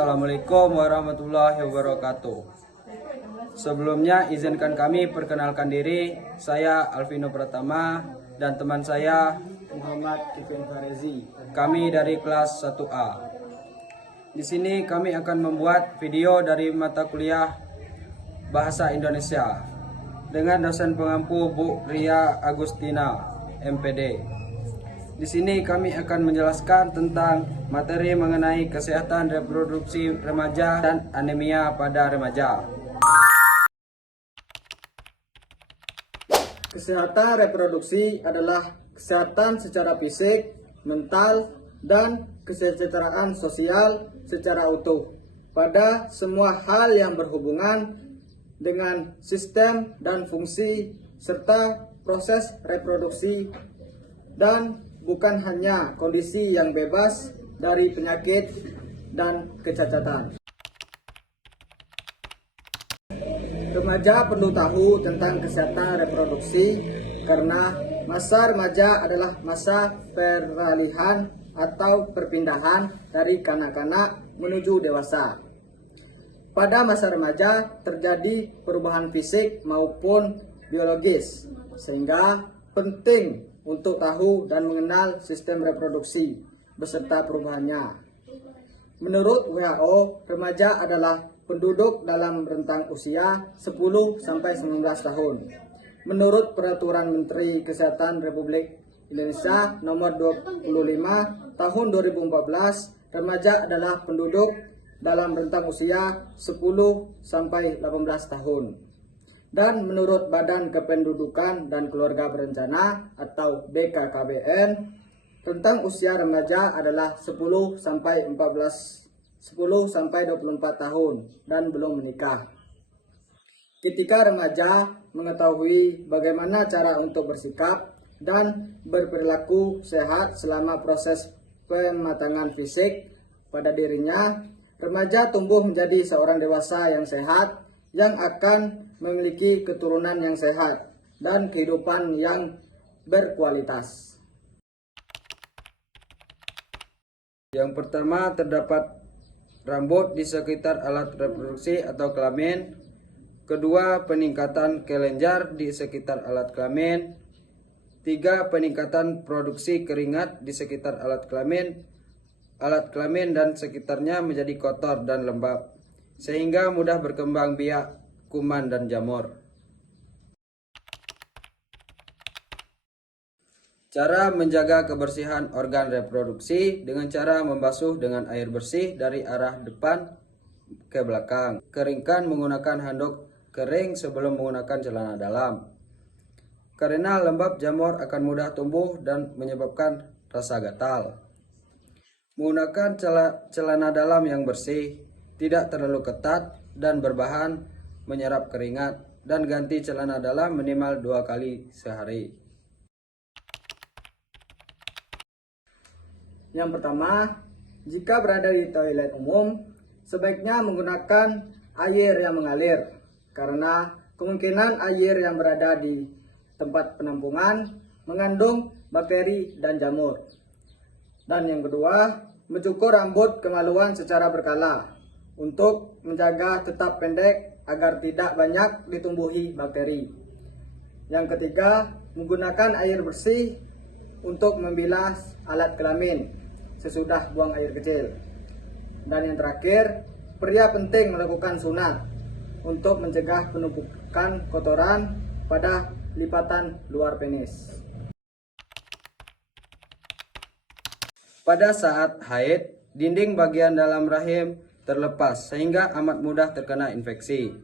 Assalamualaikum warahmatullahi wabarakatuh. Sebelumnya izinkan kami perkenalkan diri. Saya Alvino Pratama dan teman saya Muhammad Kevin Farezi. Kami dari kelas 1A. Di sini kami akan membuat video dari mata kuliah Bahasa Indonesia dengan dosen pengampu Bu Ria Agustina, MPD. Di sini kami akan menjelaskan tentang materi mengenai kesehatan reproduksi remaja dan anemia pada remaja. Kesehatan reproduksi adalah kesehatan secara fisik, mental, dan kesejahteraan sosial secara utuh pada semua hal yang berhubungan dengan sistem dan fungsi serta proses reproduksi, dan bukan hanya kondisi yang bebas dari penyakit dan kecacatan. Remaja perlu tahu tentang kesehatan reproduksi karena masa remaja adalah masa peralihan atau perpindahan dari kanak-kanak menuju dewasa. Pada masa remaja terjadi perubahan fisik maupun biologis, sehingga penting untuk tahu dan mengenal sistem reproduksi beserta perubahannya. Menurut WHO, remaja adalah penduduk dalam rentang usia 10-19 tahun. Menurut Peraturan Menteri Kesehatan Republik Indonesia Nomor 25 Tahun 2014, remaja adalah penduduk dalam rentang usia 10-18 tahun. Dan menurut Badan Kependudukan dan Keluarga Berencana atau BKKBN, rentang usia remaja adalah 10-24 tahun dan belum menikah. Ketika remaja mengetahui bagaimana cara untuk bersikap dan berperilaku sehat selama proses pematangan fisik pada dirinya, remaja tumbuh menjadi seorang dewasa yang sehat yang akan memiliki keturunan yang sehat dan kehidupan yang berkualitas. Yang pertama, terdapat rambut di sekitar alat reproduksi atau kelamin. Kedua, peningkatan kelenjar di sekitar alat kelamin. Tiga, peningkatan produksi keringat di sekitar alat kelamin. Alat kelamin dan sekitarnya menjadi kotor dan lembab, sehingga mudah berkembang biak, kuman, dan jamur. Cara menjaga kebersihan organ reproduksi dengan cara membasuh dengan air bersih dari arah depan ke belakang. Keringkan menggunakan handuk kering sebelum menggunakan celana dalam. Karena lembab jamur akan mudah tumbuh dan menyebabkan rasa gatal. Menggunakan celana dalam yang bersih, tidak terlalu ketat dan berbahan menyerap keringat, dan ganti celana dalam minimal 2 kali sehari. Yang pertama, jika berada di toilet umum, sebaiknya menggunakan air yang mengalir, karena kemungkinan air yang berada di tempat penampungan mengandung bakteri dan jamur. Dan yang kedua, mencukur rambut kemaluan secara berkala untuk menjaga tetap pendek agar tidak banyak ditumbuhi bakteri. Yang ketiga, menggunakan air bersih untuk membilas alat kelamin sesudah buang air kecil. Dan yang terakhir, pria penting melakukan sunat untuk mencegah penumpukan kotoran pada lipatan luar penis. Pada saat haid, dinding bagian dalam rahim terlepas sehingga amat mudah terkena infeksi.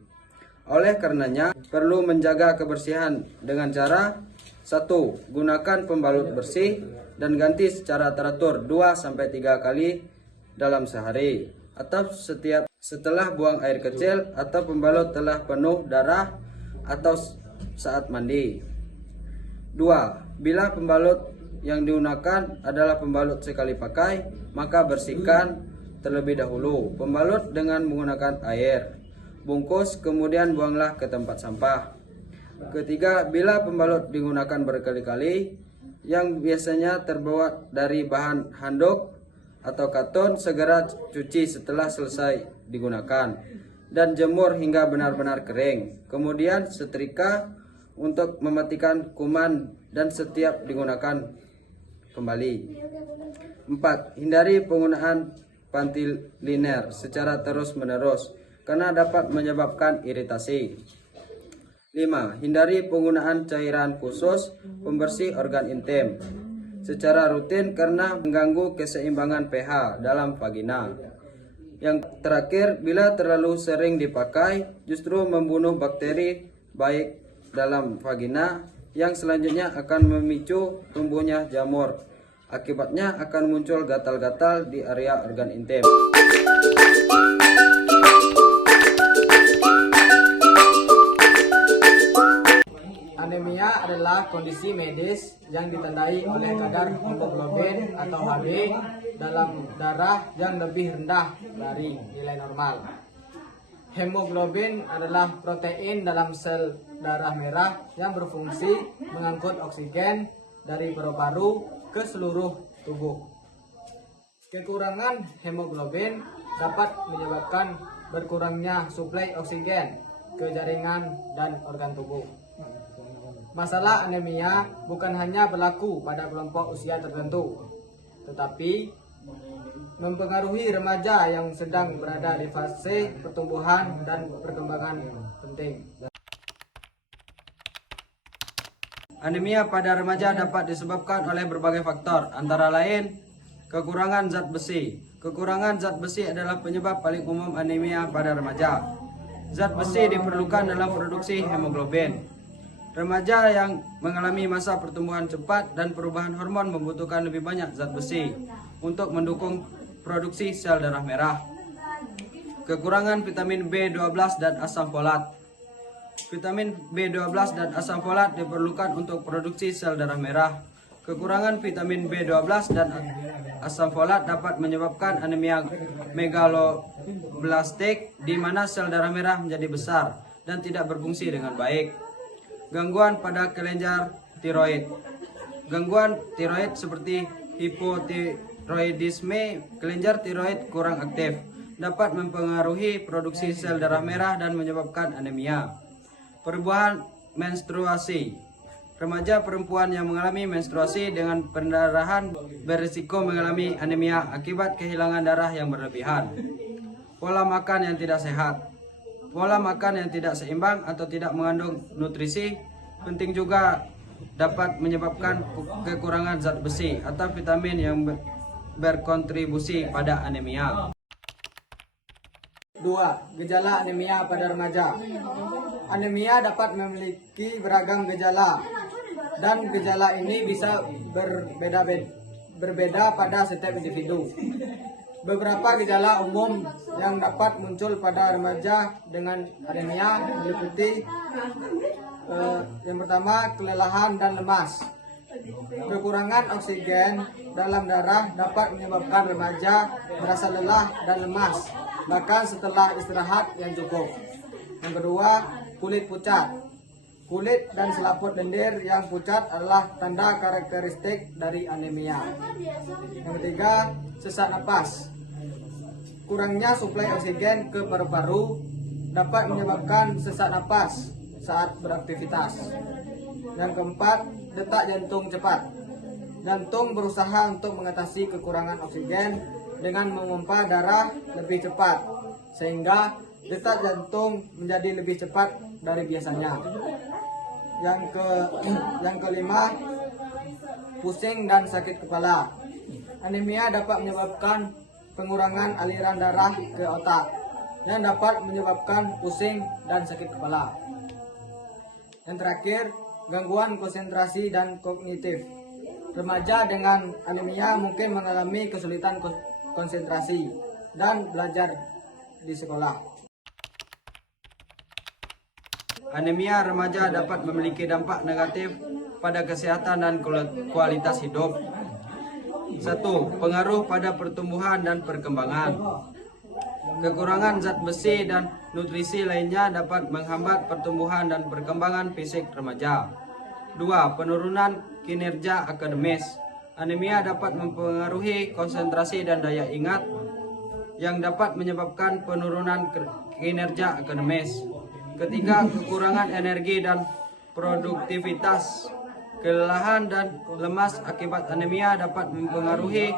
Oleh karenanya, perlu menjaga kebersihan dengan cara 1. Gunakan pembalut bersih dan ganti secara teratur 2-3 kali dalam sehari, atau setelah buang air kecil atau pembalut telah penuh darah, atau saat mandi. 2. Bila pembalut yang digunakan adalah pembalut sekali pakai, maka bersihkan terlebih dahulu pembalut dengan menggunakan air. Bungkus kemudian buanglah ke tempat sampah. Ketiga, bila pembalut digunakan berkali-kali yang biasanya terbuat dari bahan handuk atau katun segera cuci setelah selesai digunakan dan jemur hingga benar-benar kering. Kemudian setrika untuk mematikan kuman dan setiap digunakan kembali. 4. Hindari penggunaan panti liner secara terus-menerus karena dapat menyebabkan iritasi. 5. Hindari penggunaan cairan khusus pembersih organ intim secara rutin karena mengganggu keseimbangan pH dalam vagina. Yang terakhir, bila terlalu sering dipakai justru membunuh bakteri baik dalam vagina yang selanjutnya akan memicu tumbuhnya jamur. Akibatnya akan muncul gatal-gatal di area organ intim. Anemia adalah kondisi medis yang ditandai oleh kadar hemoglobin atau Hb dalam darah yang lebih rendah dari nilai normal. Hemoglobin adalah protein dalam sel darah merah yang berfungsi mengangkut oksigen dari paru-paru ke seluruh tubuh. Kekurangan hemoglobin dapat menyebabkan berkurangnya suplai oksigen ke jaringan dan organ tubuh. Masalah anemia bukan hanya berlaku pada kelompok usia tertentu, tetapi mempengaruhi remaja yang sedang berada di fase pertumbuhan dan perkembangan penting. Anemia pada remaja dapat disebabkan oleh berbagai faktor, antara lain kekurangan zat besi. Kekurangan zat besi adalah penyebab paling umum anemia pada remaja. Zat besi diperlukan dalam produksi hemoglobin. Remaja yang mengalami masa pertumbuhan cepat dan perubahan hormon membutuhkan lebih banyak zat besi untuk mendukung produksi sel darah merah. Kekurangan vitamin B12 dan asam folat. Vitamin B12 dan asam folat diperlukan untuk produksi sel darah merah. Kekurangan vitamin B12 dan asam folat dapat menyebabkan anemia megaloblastik, di mana sel darah merah menjadi besar dan tidak berfungsi dengan baik. Gangguan pada kelenjar tiroid. Gangguan tiroid seperti hipotiroidisme, kelenjar tiroid kurang aktif, dapat mempengaruhi produksi sel darah merah dan menyebabkan anemia. Perubahan menstruasi. Remaja perempuan yang mengalami menstruasi dengan pendarahan berisiko mengalami anemia akibat kehilangan darah yang berlebihan. Pola makan yang tidak sehat. Pola makan yang tidak seimbang atau tidak mengandung nutrisi penting juga dapat menyebabkan kekurangan zat besi atau vitamin yang berkontribusi pada anemia. 2. Gejala anemia pada remaja. Anemia dapat memiliki beragam gejala dan gejala ini bisa berbeda pada setiap individu. Beberapa gejala umum yang dapat muncul pada remaja dengan anemia meliputi yang pertama, kelelahan dan lemas. Kekurangan oksigen dalam darah dapat menyebabkan remaja merasa lelah dan lemas, bahkan setelah istirahat yang cukup. Yang kedua, kulit pucat. Kulit dan selaput lendir yang pucat adalah tanda karakteristik dari anemia. Yang ketiga, sesak napas. Kurangnya suplai oksigen ke paru-paru dapat menyebabkan sesak napas saat beraktivitas. Yang keempat, detak jantung cepat. Jantung berusaha untuk mengatasi kekurangan oksigen dengan memompa darah lebih cepat, sehingga detak jantung menjadi lebih cepat dari biasanya. Yang kelima, pusing dan sakit kepala. Anemia dapat menyebabkan pengurangan aliran darah ke otak yang dapat menyebabkan pusing dan sakit kepala. Yang terakhir, gangguan konsentrasi dan kognitif. Remaja dengan anemia mungkin mengalami kesulitan konsentrasi dan belajar di sekolah. Anemia remaja dapat memiliki dampak negatif pada kesehatan dan kualitas hidup. 1. Pengaruh pada pertumbuhan dan perkembangan. Kekurangan zat besi dan nutrisi lainnya dapat menghambat pertumbuhan dan perkembangan fisik remaja. 2. Penurunan kinerja akademis. Anemia dapat mempengaruhi konsentrasi dan daya ingat yang dapat menyebabkan penurunan kinerja akademis. Ketiga, kekurangan energi dan produktivitas. Kelelahan dan lemas akibat anemia dapat mempengaruhi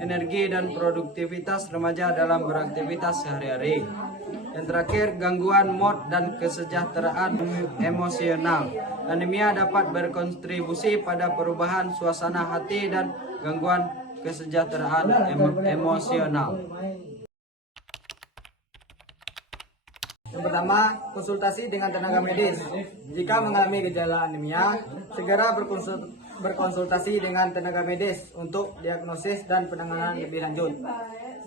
energi dan produktivitas remaja dalam beraktivitas sehari-hari. Yang terakhir, gangguan mood dan kesejahteraan emosional. Anemia dapat berkontribusi pada perubahan suasana hati dan gangguan kesejahteraan emosional. Yang pertama, konsultasi dengan tenaga medis. Jika mengalami gejala anemia, segera berkonsultasi dengan tenaga medis untuk diagnosis dan penanganan lebih lanjut.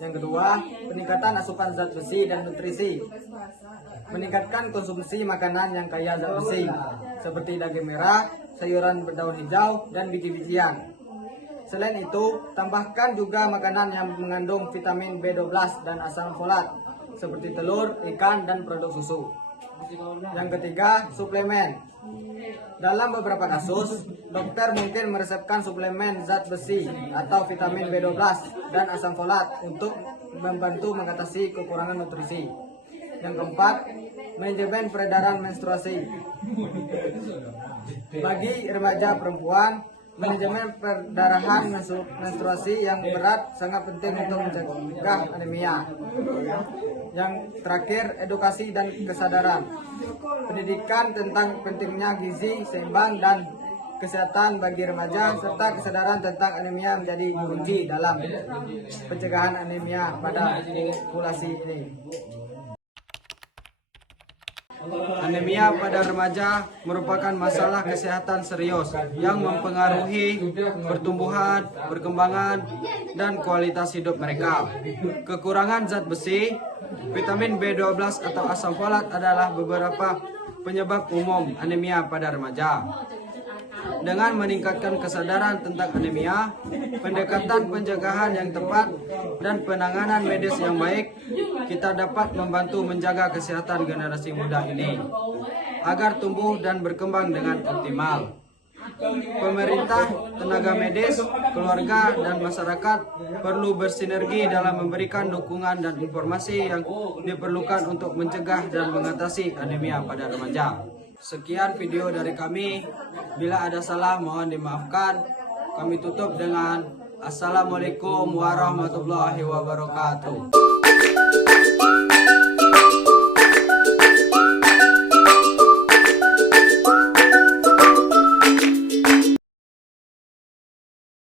Yang kedua, peningkatan asupan zat besi dan nutrisi. Meningkatkan konsumsi makanan yang kaya zat besi, seperti daging merah, sayuran berdaun hijau, dan biji-bijian. Selain itu, tambahkan juga makanan yang mengandung vitamin B12 dan asam folat, seperti telur, ikan, dan produk susu. Yang ketiga, suplemen. Dalam beberapa kasus, dokter mungkin meresepkan suplemen zat besi atau vitamin B12 dan asam folat untuk membantu mengatasi kekurangan nutrisi. Yang keempat, manajemen peredaran menstruasi. Bagi remaja perempuan, manajemen perdarahan menstruasi yang berat sangat penting untuk mencegah anemia. Yang terakhir, edukasi dan kesadaran. Pendidikan tentang pentingnya gizi seimbang dan kesehatan bagi remaja serta kesadaran tentang anemia menjadi kunci dalam pencegahan anemia pada populasi ini. Anemia pada remaja merupakan masalah kesehatan serius yang mempengaruhi pertumbuhan, perkembangan, dan kualitas hidup mereka. Kekurangan zat besi, vitamin B12 atau asam folat adalah beberapa penyebab umum anemia pada remaja. Dengan meningkatkan kesadaran tentang anemia, pendekatan pencegahan yang tepat, dan penanganan medis yang baik, kita dapat membantu menjaga kesehatan generasi muda ini agar tumbuh dan berkembang dengan optimal. Pemerintah, tenaga medis, keluarga, dan masyarakat perlu bersinergi dalam memberikan dukungan dan informasi yang diperlukan untuk mencegah dan mengatasi anemia pada remaja. Sekian video dari kami. Bila ada salah mohon dimaafkan. Kami tutup dengan Assalamualaikum warahmatullahi wabarakatuh.